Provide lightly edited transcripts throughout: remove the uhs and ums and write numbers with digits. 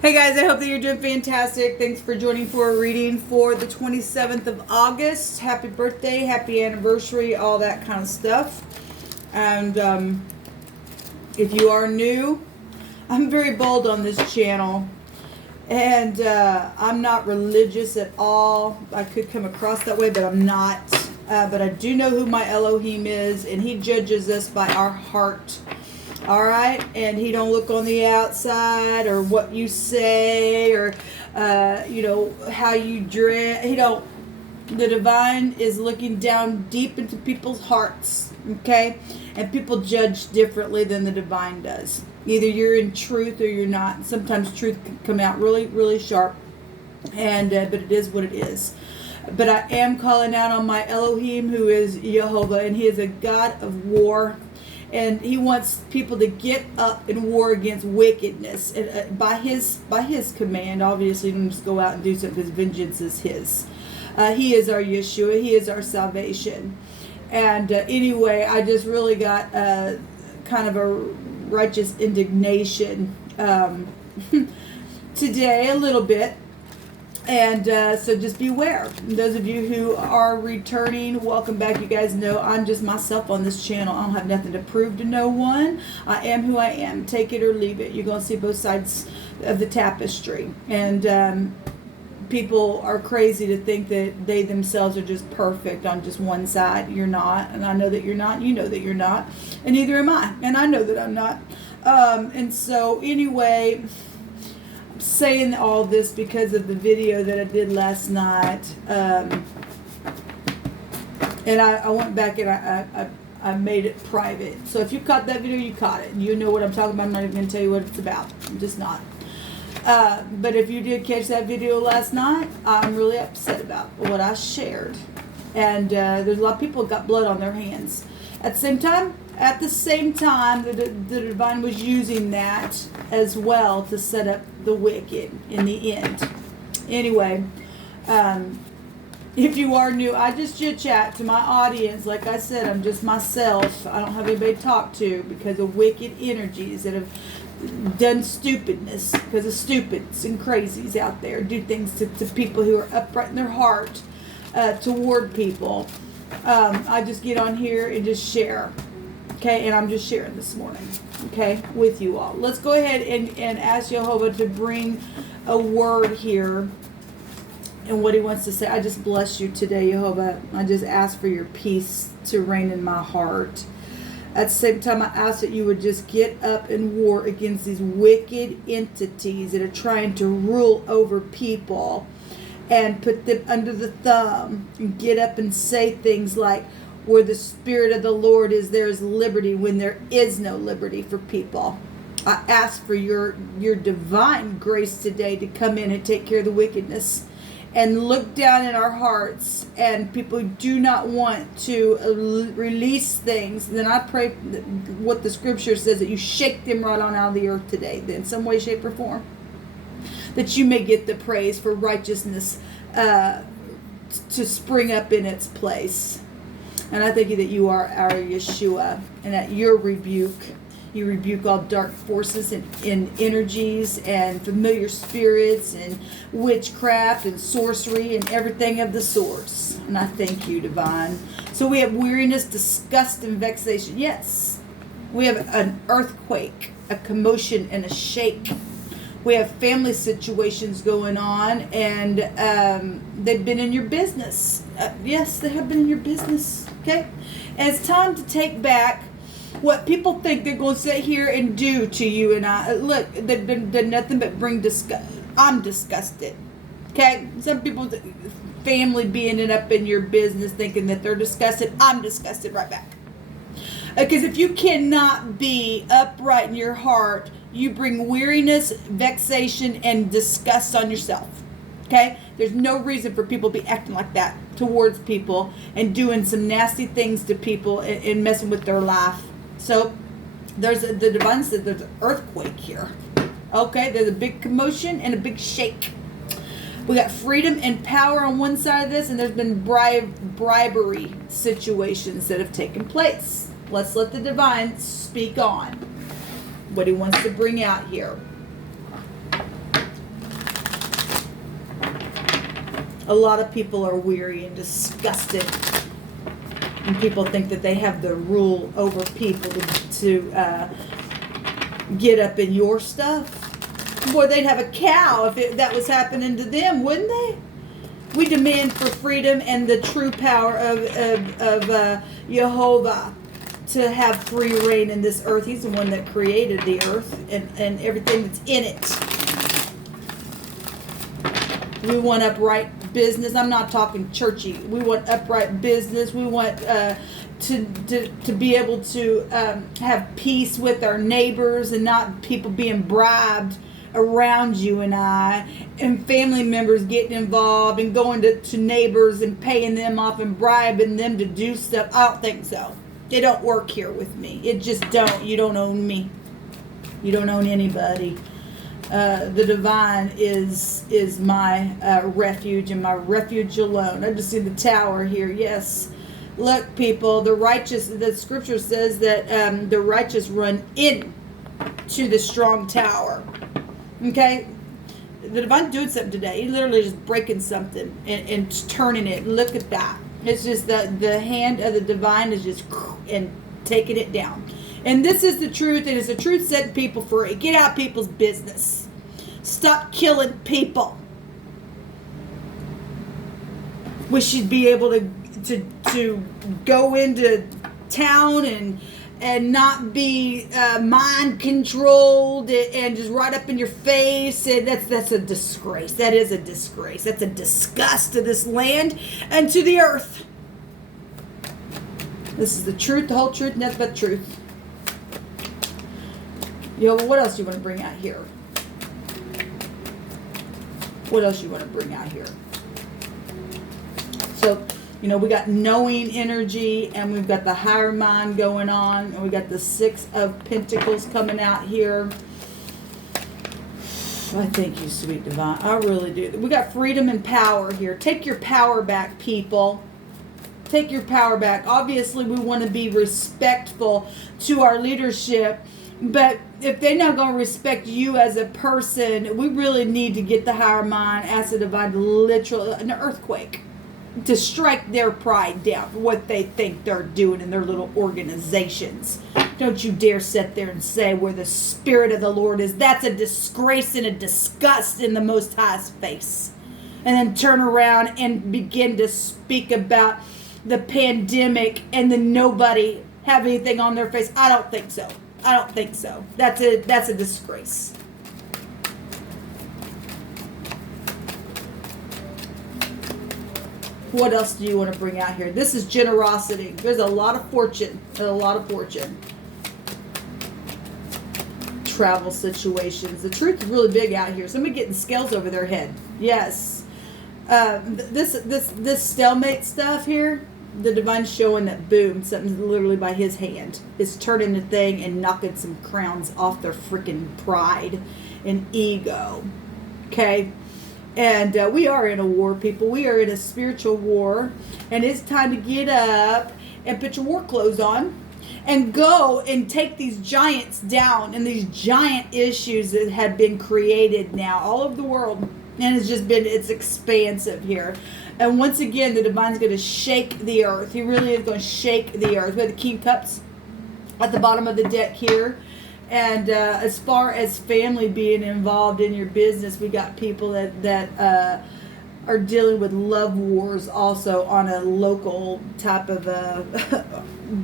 Hey guys, I hope that you're doing fantastic. Thanks for joining for a reading for the 27th of August. Happy birthday, happy anniversary, all that kind of stuff. And if you are new, I'm very bold on this channel. And I'm not religious at all. I could come across that way, but I'm not. But I do know who my Elohim is, and he judges us by our heart. All right, and he don't look on the outside or what you say or how you dress. He don't. The divine is looking down deep into people's hearts. Okay, and people judge differently than the divine does. Either you're in truth or you're not. Sometimes truth can come out really, really sharp, and but it is what it is. But I am calling out on my Elohim, who is Jehovah, and he is a God of war. And he wants people to get up and war against wickedness. And by his command, obviously, don't just go out and do something because vengeance is his. He is our Yeshua. He is our salvation. And anyway, I just really got kind of a righteous indignation today, a little bit. And so just beware. Those of you who are returning, welcome back. You guys know I'm just myself on this channel. I don't have nothing to prove to no one. I am who I am. Take it or leave it. You're going to see both sides of the tapestry. And people are crazy to think that they themselves are just perfect on just one side. You're not. And I know that you're not. You know that you're not. And neither am I. And I know that I'm not. And so anyway, saying all this because of the video that I did last night, and I went back and I made it private. So if you caught that video, you caught it. You know what I'm talking about. I'm not even going to tell you what it's about. I'm just not. But if you did catch that video last night, I'm really upset about what I shared. And there's a lot of people who got blood on their hands. At the same time, the divine was using that as well to set up the wicked in the end. Anyway, if you are new, I just chit chat to my audience. Like I said, I'm just myself. I don't have anybody to talk to because of wicked energies that have done stupidness, because of stupids and crazies out there do things to people who are upright in their heart toward people. I just get on here and just share. Okay, and I'm just sharing this morning, okay, with you all. Let's go ahead and ask Jehovah to bring a word here and what he wants to say. I just bless you today, Jehovah. I just ask for your peace to reign in my heart. At the same time, I ask that you would just get up and war against these wicked entities that are trying to rule over people and put them under the thumb and get up and say things like, where the Spirit of the Lord is, there is liberty, when there is no liberty for people. I ask for your divine grace today to come in and take care of the wickedness and look down in our hearts, and people do not want to release things. Then I pray what the scripture says, that you shake them right on out of the earth today, in some way, shape, or form, that you may get the praise for righteousness to spring up in its place. And I thank you that you are our Yeshua, and that your rebuke, you rebuke all dark forces and energies and familiar spirits and witchcraft and sorcery and everything of the sorts. And I thank you, divine. So we have weariness, disgust, and vexation. Yes. We have an earthquake, a commotion, and a shake. We have family situations going on, and they've been in your business. Yes, they have been in your business. Okay? And it's time to take back what people think they're going to sit here and do to you and I. Look, they've done nothing but bring disgust. I'm disgusted. Okay? Some people, family being it up in your business thinking that they're disgusted. I'm disgusted right back. Because if you cannot be upright in your heart, you bring weariness, vexation, and disgust on yourself. Okay? There's no reason for people to be acting like that towards people and doing some nasty things to people and messing with their life. So the divine said there's an earthquake here. Okay? There's a big commotion and a big shake. We got freedom and power on one side of this, and there's been bribery situations that have taken place. Let's let the divine speak on what he wants to bring out here. A lot of people are weary and disgusted. And people think that they have the rule over people to get up in your stuff. Boy, they'd have a cow if that was happening to them, wouldn't they? We demand for freedom and the true power of Jehovah to have free reign in this earth. He's the one that created the earth and everything that's in it. We want upright business. I'm not talking churchy. We want upright business. We want to be able to have peace with our neighbors and not people being bribed around you and I, and family members getting involved and going to neighbors and paying them off and bribing them to do stuff. I don't think so. It don't work here with me. It just don't. You don't own me. You don't own anybody. The divine is my refuge, and my refuge alone. I just see the tower here. Yes. Look, people, the scripture says that the righteous run in to the strong tower. Okay? The divine doing something today. He literally just breaking something and turning it. Look at that. It's just the hand of the divine is just and taking it down. And this is the truth. And it's the truth setting people free. Get out people's business. Stop killing people. We should be able to go into town and not be mind controlled and just right up in your face, and that's a disgrace. That is a disgrace. That's a disgust to this land and to the earth. This is the truth, the whole truth, and nothing but the truth. What else do you want to bring out here? What else you want to bring out here? So, we got knowing energy, and we've got the higher mind going on, and we got the 6 of Pentacles coming out here. I thank you, sweet divine. I really do. We got freedom and power here. Take your power back, people. Take your power back. Obviously, we want to be respectful to our leadership, but if they're not going to respect you as a person, we really need to get the higher mind, ask the divine, literally an earthquake, to strike their pride down for what they think they're doing in their little organizations. Don't you dare sit there and say where the Spirit of the Lord is. That's a disgrace and a disgust in the Most High's face. And then turn around and begin to speak about the pandemic and then nobody have anything on their face. I don't think so. I don't think so. That's a disgrace. What else do you want to bring out here? This is generosity. There's a lot of fortune. A lot of fortune. Travel situations. The truth is really big out here. Somebody getting scales over their head. Yes. This stalemate stuff here, the divine's showing that boom, something's literally by his hand is turning the thing and knocking some crowns off their freaking pride and ego. Okay? And we are in a war, people. We are in a spiritual war. And it's time to get up and put your war clothes on and go and take these giants down and these giant issues that have been created now all over the world. And it's expansive here. And once again, the divine's going to shake the earth. He really is going to shake the earth. We have the King of Cups at the bottom of the deck here. And as far as family being involved in your business, we got people that are dealing with love wars also on a local type of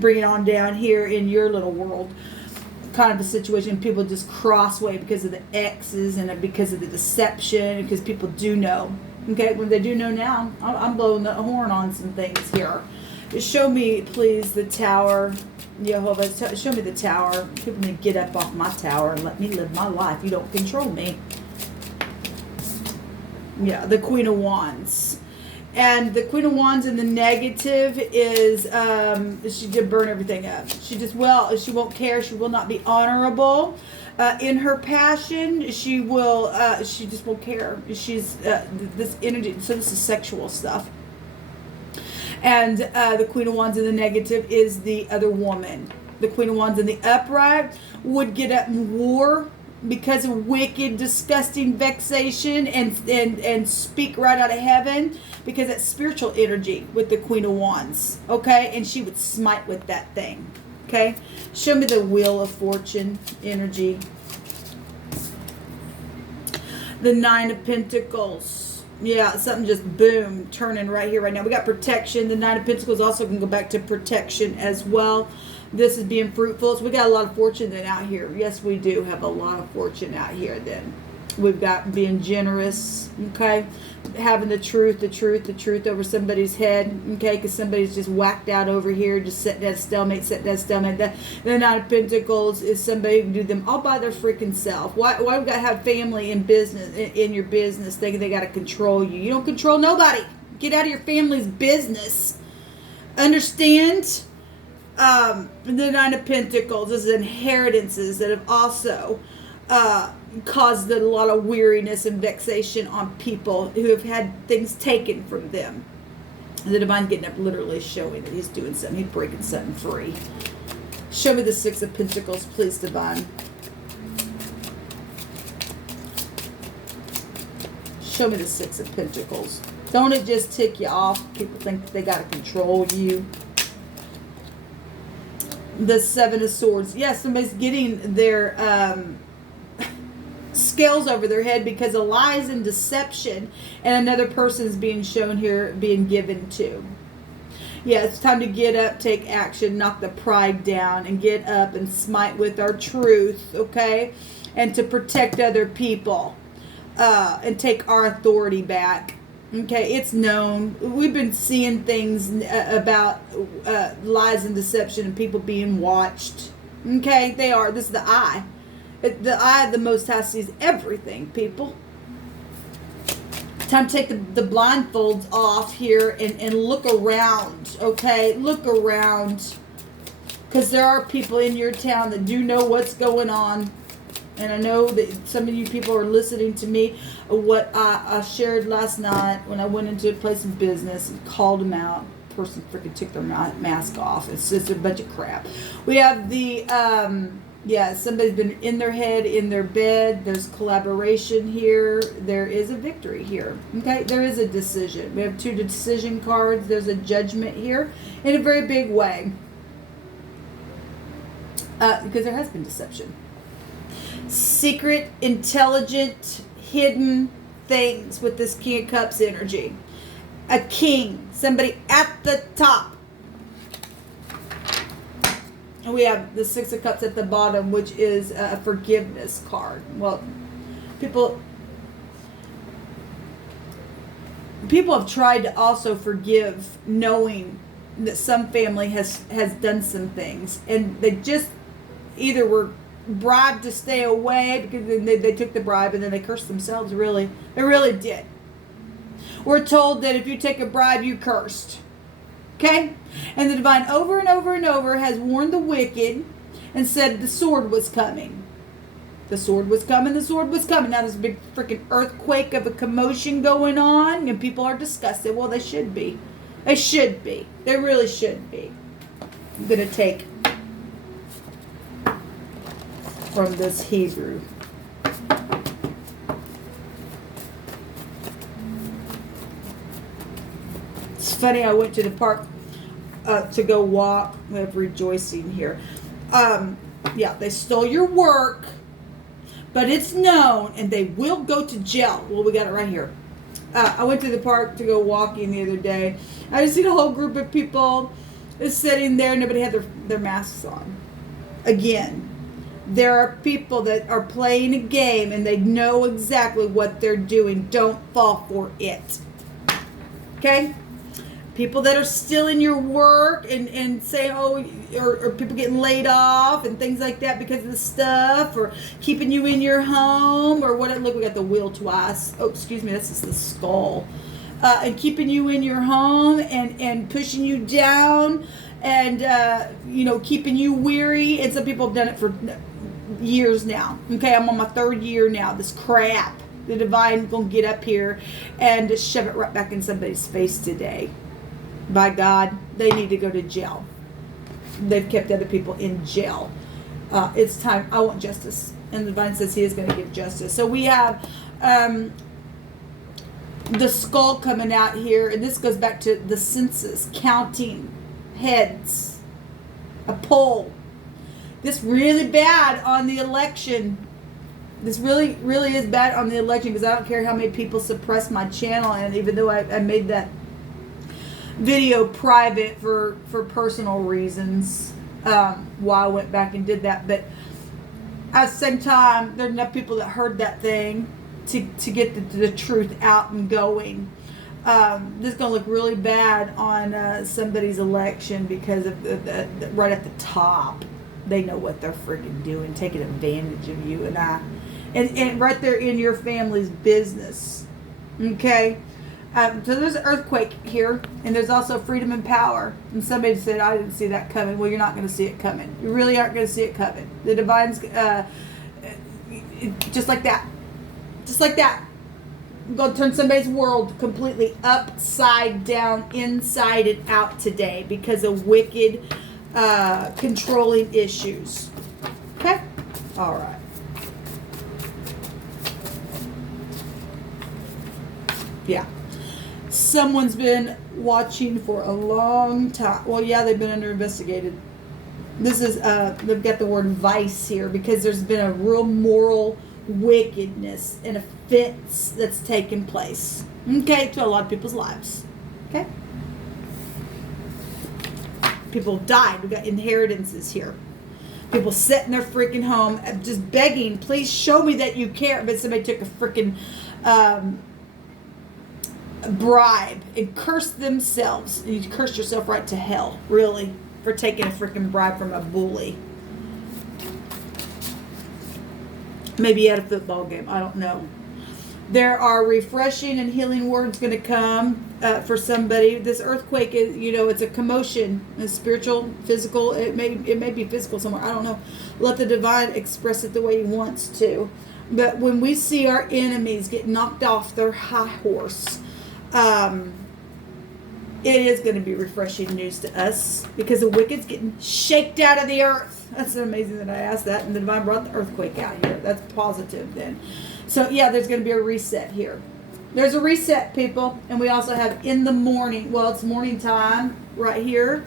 bring it on down here in your little world kind of a situation. People just crossway because of the exes and because of the deception, because people do know. Okay, when they do know now, I'm blowing the horn on some things here. Show me, please, the tower. Jehovah, show me the tower. People need to get up off my tower and let me live my life. You don't control me. Yeah, the Queen of Wands. And the Queen of Wands in the negative is she did burn everything up. She won't care. She will not be honorable. In her passion, she just won't care. She's this energy. So this is sexual stuff. And the Queen of Wands in the negative is the other woman. The Queen of Wands in the upright would get up and war because of wicked, disgusting vexation and speak right out of heaven, because it's spiritual energy with the Queen of Wands, okay? And she would smite with that thing, okay? Show me the Wheel of Fortune energy. The Nine of Pentacles. Yeah, something just boom, turning right here, right now. We got protection. The Nine of Pentacles also can go back to protection as well. This is being fruitful. So we got a lot of fortune then out here. Yes, we do have a lot of fortune out here then. We've got being generous, okay? Having the truth over somebody's head, okay? Because somebody's just whacked out over here, just sitting at a stalemate, The Nine of Pentacles is somebody who can do them all by their freaking self. Why we got to have family and business in your business thinking they got to control you? You don't control nobody. Get out of your family's business. Understand? The Nine of Pentacles is inheritances that have also caused a lot of weariness and vexation on people who have had things taken from them. The Divine getting up, literally showing that he's doing something. He's breaking something free. Show me the Six of Pentacles, please, Divine. Show me the Six of Pentacles. Don't it just tick you off? People think they got to control you. The Seven of Swords. Yes, somebody's getting their scales over their head because of lies and deception, and another person's being shown here, being given to. Yeah, it's time to get up, take action, knock the pride down, and get up and smite with our truth, okay? And to protect other people and take our authority back. Okay, it's known. We've been seeing things about lies and deception and people being watched. Okay, they are. This is the eye. The eye of the Most High sees everything, people. Time to take the blindfolds off here and look around, okay? Look around. Because there are people in your town that do know what's going on. And I know that some of you people are listening to me. What I shared last night when I went into a place of business and called them out. The person freaking took their mask off. It's just a bunch of crap. We have the, yeah, somebody's been in their head, in their bed. There's collaboration here. There is a victory here. Okay, there is a decision. We have two decision cards. There's a judgment here in a very big way. Because there has been deception. Secret, intelligent, hidden things with this King of Cups energy. A king, somebody at the top. And we have the Six of Cups at the bottom, which is a forgiveness card. Well, people have tried to also forgive, knowing that some family has done some things, and they just either were bribed to stay away because they took the bribe and then they cursed themselves. Really, they really did. We're told that if you take a bribe, you cursed. Okay? And the Divine over and over and over has warned the wicked and said the sword was coming. The sword was coming. The sword was coming. Now there's a big freaking earthquake of a commotion going on and people are disgusted. Well, they should be. They should be. They really should be. I'm going to take from this Hebrew. It's funny, I went to the park to go walk. We have rejoicing here. Yeah, they stole your work, but it's known, and they will go to jail. Well, we got it right here. I went to the park to go walking the other day. I just seen a whole group of people sitting there. Nobody had their masks on. Again, there are people that are playing a game and they know exactly what they're doing. Don't fall for it. Okay? People that are stealing your work and saying, oh, or people getting laid off and things like that because of the stuff, or keeping you in your home, or what? Look, we got the wheel twice. Oh, excuse me, this is the skull. And keeping you in your home and pushing you down and, keeping you weary. And some people have done it for years now. Okay, I'm on my third year now. This crap. The Divine gonna get up here and just shove it right back in somebody's face today. By God, they need to go to jail. They've kept other people in jail. It's time. I want justice. And the divine says he is going to give justice. So we have the skull coming out here. And this goes back to the census, counting heads, a poll. This really bad on the election. This really, really is bad on the election, because I don't care how many people suppress my channel. And even though I made that video private for personal reasons, why I went back and did that. But at the same time, there are enough people that heard that thing to get the truth out and going. This is going to look really bad on somebody's election, because of the right at the top, they know what they're freaking doing, taking advantage of you and I. And right there in your family's business. Okay? So there's an earthquake here, and there's also freedom and power. And somebody said, I didn't see that coming. Well, you're not going to see it coming. You really aren't going to see it coming. The divine's, just like that. Just like that. I'm going to turn somebody's world completely upside down, inside and out today, because of wicked, controlling issues. Okay? All right. Yeah. Someone's been watching for a long time. Well, yeah, they've been under investigated. This is, they've got the word vice here, because there's been a real moral wickedness and offense that's taken place. Okay, to a lot of people's lives. Okay? People died. We got inheritances here. People sat in their freaking home just begging, please show me that you care. But somebody took a freaking bribe and cursed themselves. And you cursed yourself right to hell, really, for taking a freaking bribe from a bully. Maybe at a football game. I don't know. There are refreshing and healing words going to come for somebody. This earthquake is, it's a commotion. It's spiritual, physical. It may be physical somewhere. I don't know. Let the divine express it the way he wants to. But when we see our enemies get knocked off their high horse, it is going to be refreshing news to us, because the wicked's getting shaked out of the earth. That's amazing that I asked that, and the divine brought the earthquake out here. That's positive then. So yeah, there's going to be a reset here. There's a reset, people. And we also have in the morning. Well, it's morning time right here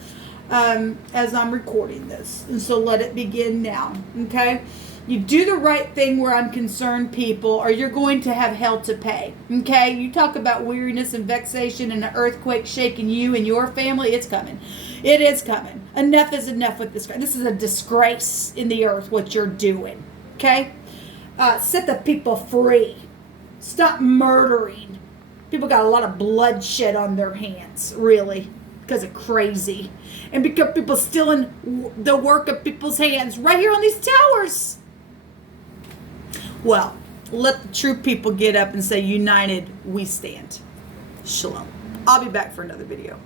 as I'm recording this. And so let it begin now. Okay? You do the right thing where I'm concerned, people, or you're going to have hell to pay. Okay? You talk about weariness and vexation and an earthquake shaking you and your family. It's coming. It is coming. Enough is enough with this. This is a disgrace in the earth, what you're doing. Okay? Set the people free. Stop murdering. People got a lot of bloodshed on their hands, really, because of crazy. And because people stealing the work of people's hands right here on these towers. Well, let the true people get up and say, united we stand. Shalom. I'll be back for another video.